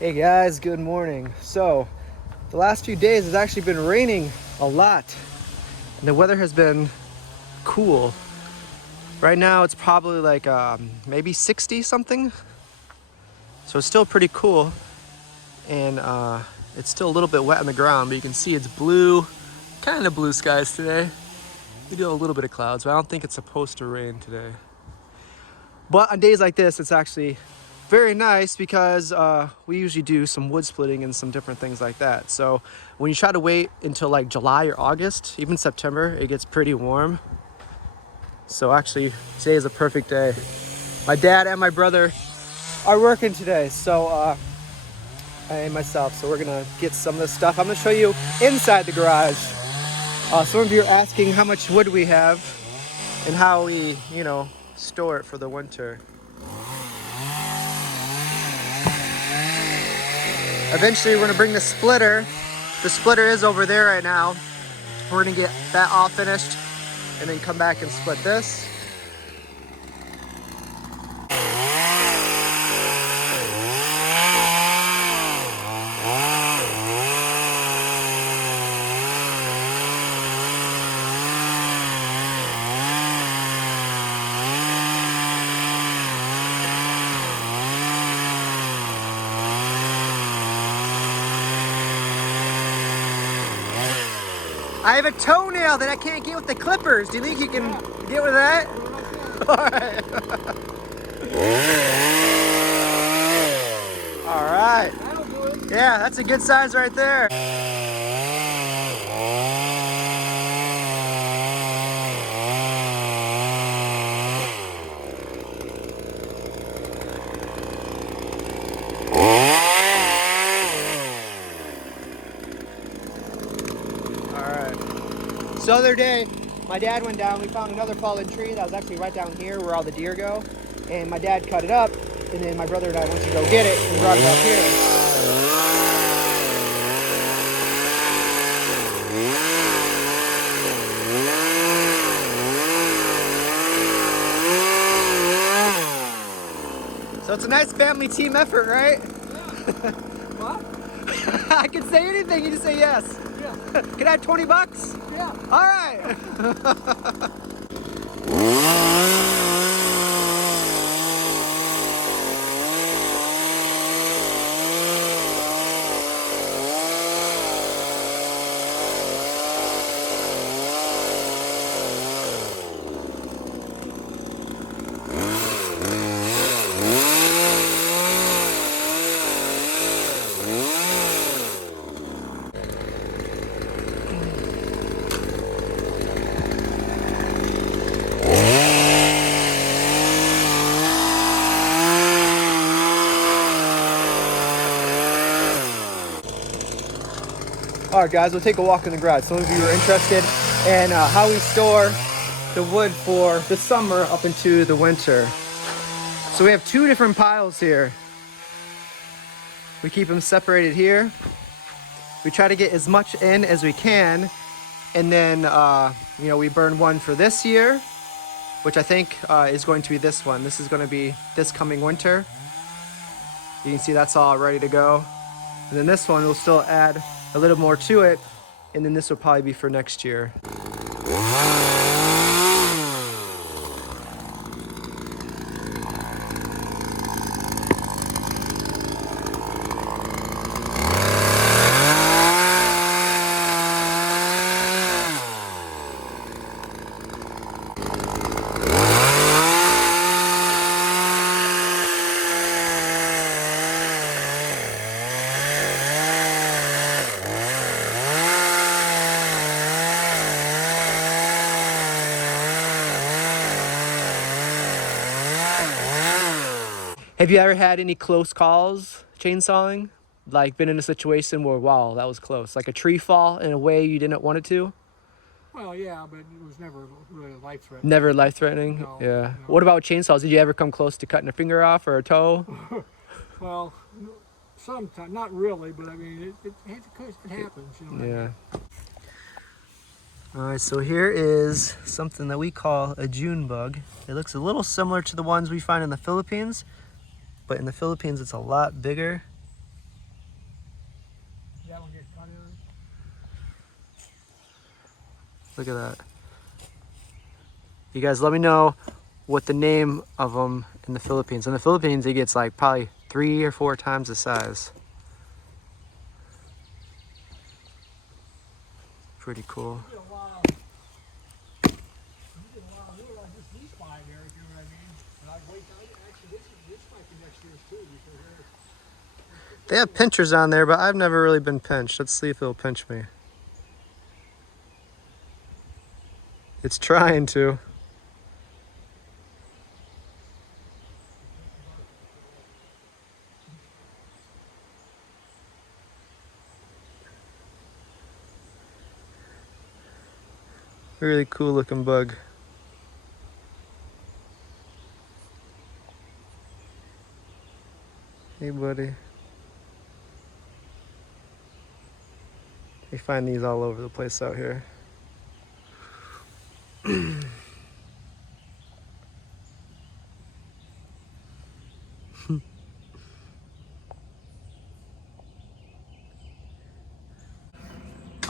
Hey guys, good morning. So, the last few days it's actually been raining a lot, and the weather has been cool. Right now it's probably like maybe 60 something, so it's still pretty cool, and it's still a little bit wet on the ground, but you can see it's blue, kind of blue skies today. We do have a little bit of clouds, but I don't think it's supposed to rain today. But on days like this, it's actually very nice because we usually do some wood splitting and some different things like that. So when you try to wait until like July or August, even September, it gets pretty warm. So actually today is a perfect day. My dad and my brother are working today, so I and myself. So we're gonna get some of this stuff. I'm gonna show you inside the garage. Some of you are asking how much wood we have and how we, store it for the winter. Eventually we're gonna bring the splitter. The splitter is over there right now. We're gonna get that all finished and then come back and split this. I have a toenail that I can't get with the clippers. Do you think you can get with that? Alright. Alright. Yeah, that's a good size right there. The other day, my dad went down, we found another fallen tree that was actually right down here where all the deer go, and my dad cut it up, and then my brother and I went to go get it and brought it up here. So it's a nice family team effort, right? Yeah. What? I can say anything, you just say yes. Yeah. Can I have 20 bucks? Yeah. All right. All right, guys, we'll take a walk in the garage. Some of you are interested in how we store the wood for the summer up into the winter. So we have two different piles here. We keep them separated here. We try to get as much in as we can, and then we burn one for this year, which I think is going to be this one. This is going to be this coming winter. You can see that's all ready to go. And then this one we'll still add a little more to it, and then this will probably be for next year. Have you ever had any close calls chainsawing? Like been in a situation where, wow, that was close. Like a tree fall in a way you didn't want it to? Well, yeah, but it was never really life-threatening. Never life-threatening? No, Yeah. no. What about chainsaws? Did you ever come close to cutting a finger off or a toe? Well, sometimes, not really, but I mean, it happens, you know. Yeah. All right, so here is something that we call a June bug. It looks a little similar to the ones we find in the Philippines, but in the Philippines it's a lot bigger. Look at that. You guys let me know what the name of them in the Philippines. In the Philippines, it gets like probably 3 or 4 times the size. Pretty cool. You get a lot of wood on just these 5 there, if you know what I mean. And I'd wait, actually, this might be next year's too, because They have pinchers on there, but I've never really been pinched. Let's see if it'll pinch me. It's trying to. Really cool looking bug. Hey, buddy. We find these all over the place out here.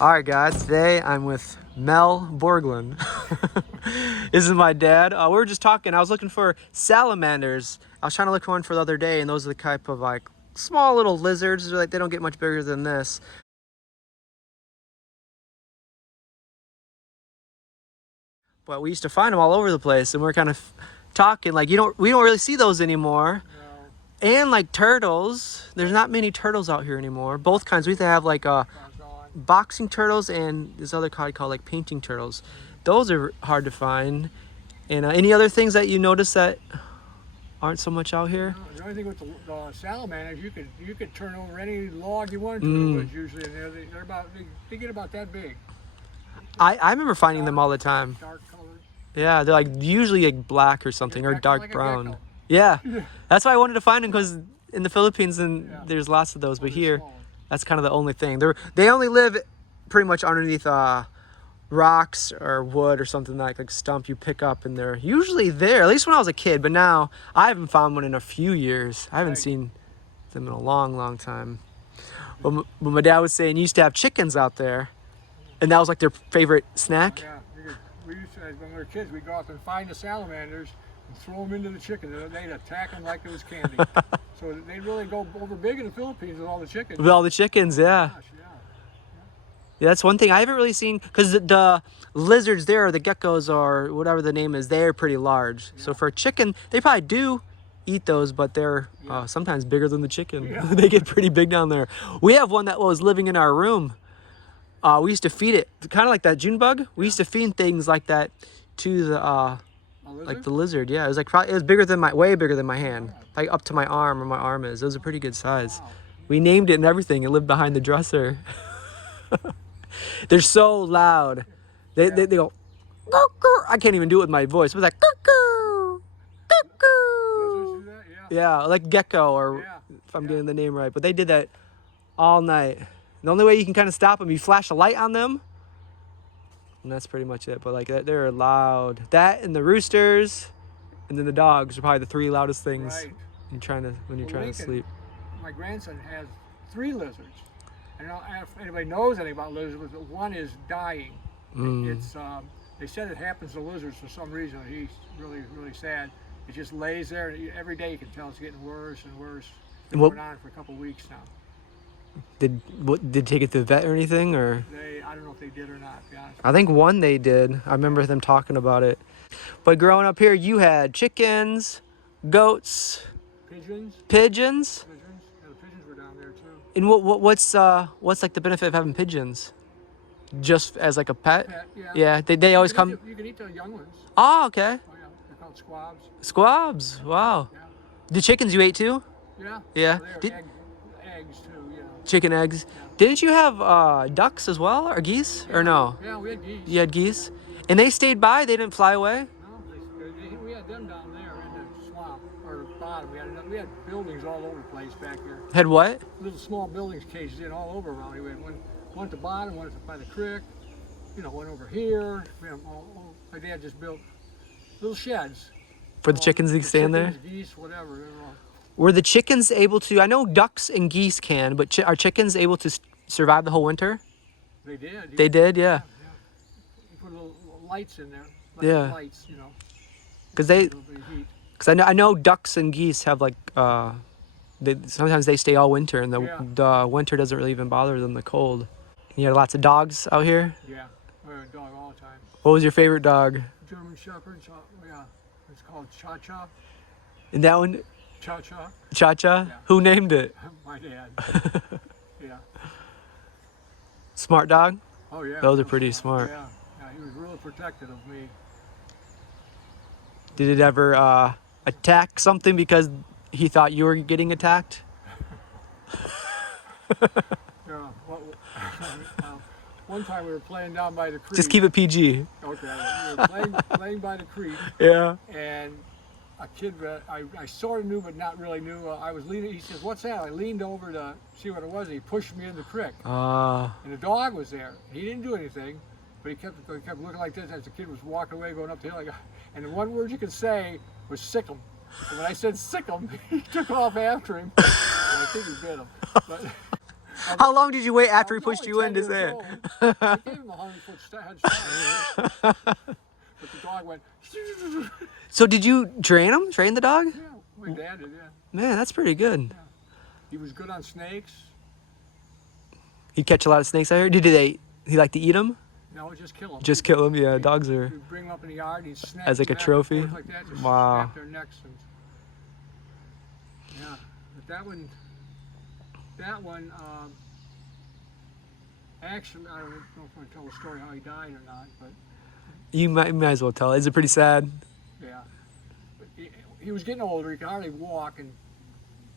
All right, guys, today I'm with Mel Borglund. This is my dad. We were just talking. I was looking for salamanders. I was trying to look for one for the other day, and those are the type of like small little lizards. They're like, they don't get much bigger than this. But we used to find them all over the place, and we're kind of talking like we don't really see those anymore. no, And like turtles, there's not many turtles out here anymore. Both kinds. We used to have like gone. boxing turtles and this other kind called like painting turtles. Those are hard to find. And any other things that you notice that aren't so much out here? No, the only thing with the salamanders, you could turn over any log you wanted to in the woods usually, and they get about that big. I remember finding them all the time. Dark colors. Yeah, they're like usually like black or something or dark like a brown. gecko. Yeah, that's why I wanted to find them, because in the Philippines Yeah. there's lots of those, but They're here small. that's kind of the only thing. They only live pretty much underneath rocks or wood or something like stump you pick up, and they're usually there, at least when I was a kid. But now I haven't found one in a few years. I haven't Right. seen them in a long time. But my dad was saying you used to have chickens out there, and that was like their favorite snack. Yeah, we used to, when we were kids, we'd go out and find the salamanders and throw them into the chickens. They'd attack them like it was candy. So they'd really go over big in the Philippines with all the chickens. With all the chickens, yeah. Gosh, yeah. Yeah, that's one thing I haven't really seen, because the lizards there, or the geckos, or whatever the name is, they're pretty large. So for a chicken, they probably do eat those, but they're sometimes bigger than the chicken. Yeah. They get pretty big down there. We have one that was living in our room. We used to feed it, kind of like that June bug. We used to feed things like that to the A lizard? like the lizard. Yeah, it was like probably, it was bigger than way bigger than my hand, like up to my arm, where my arm is. It was a pretty good size. Wow. We named it and everything. It lived behind the dresser. They're so loud. They go. "Cuckoo." I can't even do it with my voice. It was like cuckoo, cuckoo. Lizards do that? Yeah. Yeah, like gecko, or Yeah. if I'm getting the name right. But they did that all night. The only way you can kind of stop them, you flash a light on them, and that's pretty much it. But like they're loud. That and the roosters, and then the dogs are probably the 3 loudest things Right. when you're trying to Lincoln, sleep. My grandson has 3 lizards. I don't know if anybody knows anything about lizards, but one is dying. It's they said it happens to lizards for some reason. He's really sad. It just lays there, and every day you can tell it's getting worse and worse. It's been What- going on for a couple of weeks now. Did take it to the vet or anything, or? I don't know if they did or not, to be honest. I think one they did. I remember them talking about it. But growing up here, you had chickens, goats, Pigeons? pigeons. Yeah, the pigeons were down there too. And what's like the benefit of having pigeons? Just as like a pet? Pet, yeah. Yeah, they always come. You can eat the young ones. Oh, okay. Oh yeah, they're called squabs. Squabs. Wow. Yeah. The chickens you ate too? Yeah. Yeah. They're Did- eggs too, yeah. Chicken eggs. Didn't you have ducks as well, or geese, or no? Yeah, we had geese. You had geese, and they stayed by. They didn't fly away. No, we had them down there in the swamp or bottom. We had buildings all over the place back there. Had what? Little small buildings caged in all over around here. We had one at the bottom, one by the creek. One over here. We had my dad just built little sheds. For the chickens to stand there? Chickens, geese, whatever. They were all, Were the chickens able to? I know ducks and geese can, but are chickens able to survive the whole winter? they did. They did, yeah. You put a lights in there. Yeah. Lights, you know. Because A little bit of heat. I know ducks and geese have like sometimes they stay all winter, and the winter doesn't really even bother them, the cold. You have lots of dogs out here. Yeah, we have a dog all the time. What was your favorite dog? German Shepherd. Yeah, it's called Cha Cha. And that one, Cha Cha. Cha Cha. Yeah. Who named it? My dad. Yeah. Smart dog. Oh yeah. Those are pretty smart. Yeah, he was really protective of me. Did it ever attack something because he thought you were getting attacked? Yeah. One time we were playing down by the creek. Just keep it PG. Okay. We were playing by the creek. Yeah. And a kid, I sort of knew, but not really knew. I was leaning. He says, "What's that?" I leaned over to see what it was. And he pushed me in the creek. And the dog was there. He didn't do anything, but he kept looking like this as the kid was walking away, going up the hill. And the one word you could say was "sick 'em." And when I said "sick 'em," he took off after him. And I think he bit him. But how long did you wait after he pushed you in to say it? I gave him a 100-foot head start. But the dog went. So did you train him? Train the dog? Yeah, my dad did. Yeah. Man, that's pretty good. Yeah. He was good on snakes. He'd catch a lot of snakes out here. He like to eat them? No, just kill them. Just kill them. Yeah, dogs are. You bring them up in the yard, he'd snap as like a them back and trophy. forth like that, just Wow. snap their necks and. Yeah, but that one. Actually, I don't know if I tell the story how he died or not, but You might as well tell. Is it pretty sad? yeah. But he was getting older. He could hardly walk and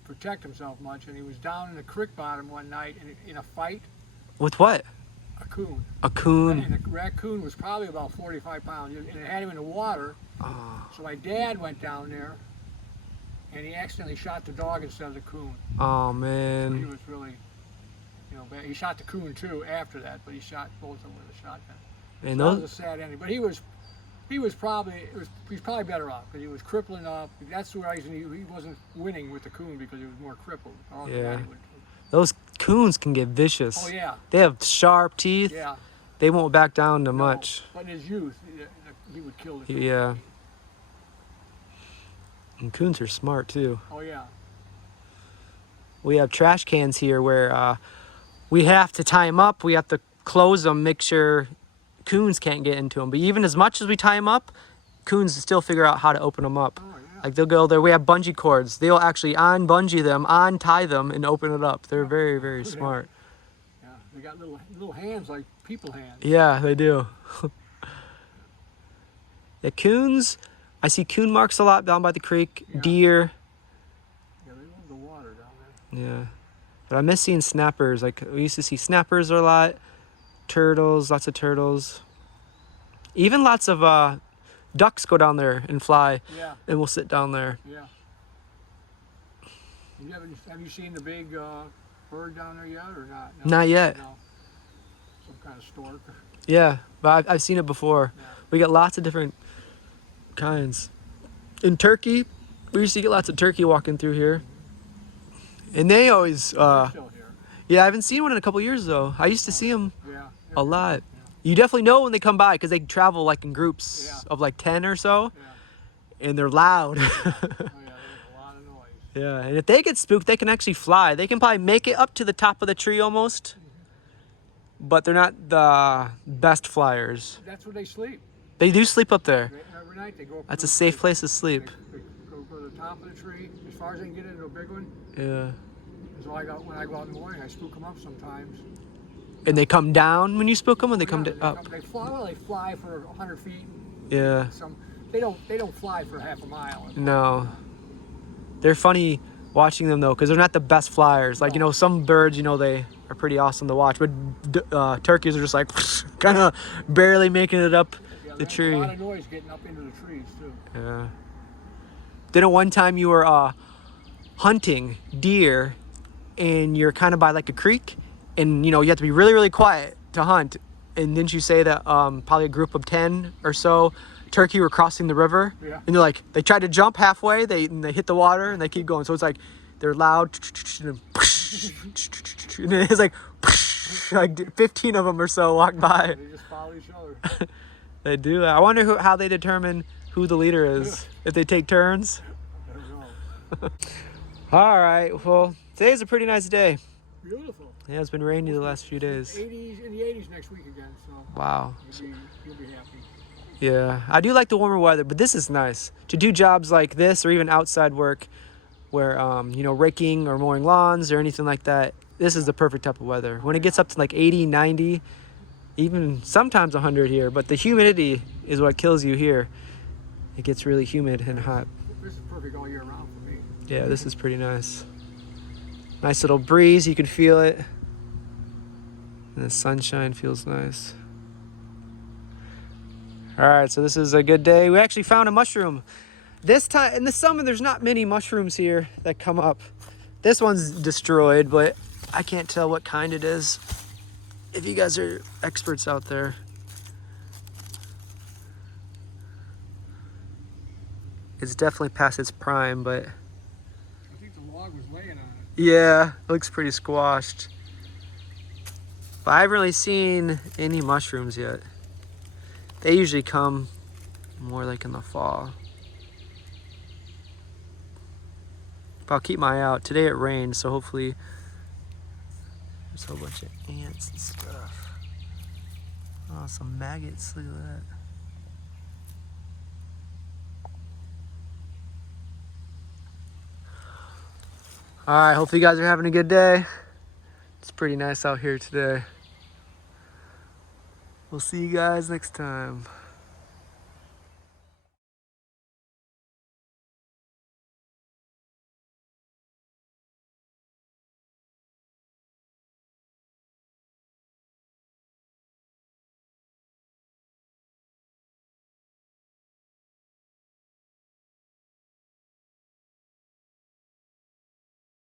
protect himself much, and he was down in the creek bottom one night in a fight. With what? A coon. A coon. And the raccoon was probably about 45 pounds, and it had him in the water. Oh, So my dad went down there, and he accidentally shot the dog instead of the coon. oh So he man. was really, bad. He shot the coon too after that, but he shot both of them with a shotgun. And That was those. a sad ending. But he's probably better off because he was crippling up. That's the reason he wasn't winning with the coon, because he was more crippled. Yeah. Those coons can get vicious. Oh yeah. They have sharp teeth. Yeah. They won't back down to No, much. But in his youth, he would kill the coon. Yeah. And coons are smart too. Oh yeah. We have trash cans here where we have to tie them up. We have to close them, make sure coons can't get into them. But even as much as we tie them up, coons still figure out how to open them up. Oh yeah. Like they'll go there. We have bungee cords. They'll actually unbungee them, untie them, and open it up. They're very, very smart. Yeah. They got little hands like people hands. Yeah, they do. Yeah, coons. I see coon marks a lot down by the creek. Yeah. Deer. Yeah, they love the water down there. Yeah. But I miss seeing snappers. Like we used to see snappers a lot. Turtles, lots of turtles. Even lots of ducks go down there and fly. Yeah. And we'll sit down there. Yeah. Have you seen the big bird down there yet or not? No? Not yet. No. Some kind of stork. Yeah, but I've seen it before. Yeah. We got lots of different kinds. In Turkey, we used to get lots of turkey walking through here. And they always, They're still here. yeah, I haven't seen one in a couple years though. I used to see them Yeah. a lot. You definitely know when they come by because they travel like in groups Yeah. of like 10 or so, Yeah. and they're loud. Oh yeah, they make a lot of noise. Yeah, and if they get spooked, they can actually fly. They can probably make it up to the top of the tree almost, but they're not the best flyers. That's where they sleep. They do sleep up there. Every night they go up. That's to a the safe tree. place to sleep. They go to the top of the tree as far as they can get into a big one. Yeah. So when I go out in the morning, I spook them up sometimes. And they come down when you spook them, or they come up? They fly. Well, they fly for 100 feet. Yeah. They don't fly for half a mile. No. They're funny watching them though, because they're not the best flyers. Like, some birds, they are pretty awesome to watch, but turkeys are just like kind of barely making it up Yeah, the there's tree. a lot of noise getting up into the trees too. Yeah. Didn't one time you were hunting deer, and you're kind of by like a creek, and you have to be really, really quiet to hunt. And didn't you say that probably a group of 10 or so turkey were crossing the river? Yeah. And they tried to jump halfway, they hit the water and they keep going. So it's like they're loud, and it's like 15 of them or so walk by. They just follow each other. They do. I wonder how they determine who the leader is. If they take turns. I don't know. All right. Well, today's a pretty nice day. Beautiful. Yeah, it's been rainy the last few days. 80s, in the 80s next week again. So Wow. you'll be happy. Yeah, I do like the warmer weather, but this is nice to do jobs like this or even outside work where, you know, raking or mowing lawns or anything like that. This is the perfect type of weather. When it gets up to like 80, 90, even sometimes 100 here, but the humidity is what kills you here. It gets really humid and hot. This is perfect all year round for me. Yeah, this is pretty nice. Nice little breeze, you can feel it. And the sunshine feels nice. All right, so this is a good day. We actually found a mushroom. This time, in the summer, there's not many mushrooms here that come up. This one's destroyed, but I can't tell what kind it is. If you guys are experts out there. It's definitely past its prime, but I think the log was laying on it. yeah, it looks pretty squashed. But I haven't really seen any mushrooms yet. They usually come more like in the fall. But I'll keep my eye out. Today it rained, so hopefully there's a whole bunch of ants and stuff. Oh, some maggots, look at that. All right, hopefully you guys are having a good day. It's pretty nice out here today. We'll see you guys next time.